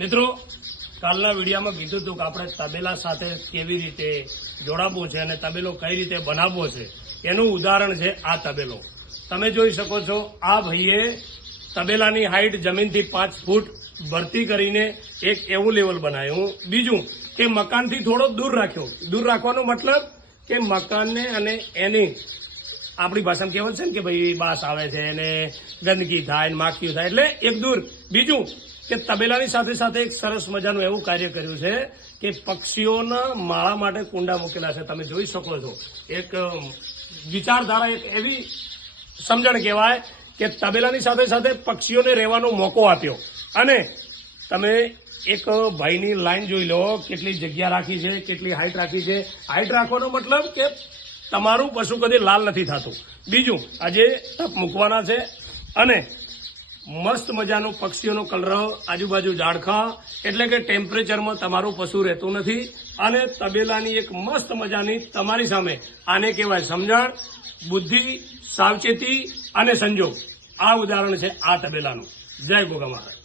મિત્રો, કાલના વિડીયોમાં કીધું હતું કે આપણે તબેલા સાથે કેવી રીતે જોડાવવું છે અને તબેલો કઈ રીતે બનાવવો છે એનું ઉદાહરણ છે આ તબેલો. તમે જોઈ શકો છો, આ ભાઈએ તબેલાની હાઈટ જમીનથી 5 ફૂટ ભરતી કરીને એક એવું લેવલ બનાવ્યું. બીજું કે મકાનથી થોડો દૂર રાખ્યો. દૂર રાખવાનો મતલબ કે મકાનને અને એની આપણી ભાષામાં કહેવત છે ને કે ભાઈ બાસ આવે છે અને ગંદકી થાય, માખીઓ થાય, એટલે એક દૂર. બીજું કે તબેલાની સાથે સાથે એક સરસ મજાનું એવું કાર્ય કર્યું છે કે પક્ષીઓના માળા માટે કુંડા મૂકેલા છે. તમે જોઈ શકો છો, એક વિચારધારા, એક એવી સમજણ કહેવાય કે તબેલાની સાથે સાથે પક્ષીઓને રહેવાનો મોકો આપ્યો. અને તમે એક ભાઈની લાઈન જોઈ લો, કેટલી જગ્યા રાખી છે, કેટલી હાઈટ રાખી છે. હાઈટ રાખવાનો મતલબ કે તમારું પશુ કદી લાલ નથી થતું. બીજું, આજે ટપ મૂકવાના છે અને મસ્ત મજાનો પક્ષીઓનો કલર, આજુબાજુ ઝાડખા, એટલે કે ટેમ્પરેચરમાં તમારું પશુ રહેતું નથી. અને તબેલાની એક મસ્ત મજાની તમારી સામે, આને કહેવાય સમજણ, બુદ્ધિ, સાવચેતી અને સંજોગ. આ ઉદાહરણ છે આ તબેલાનું. જય ગોગા મહારાજ.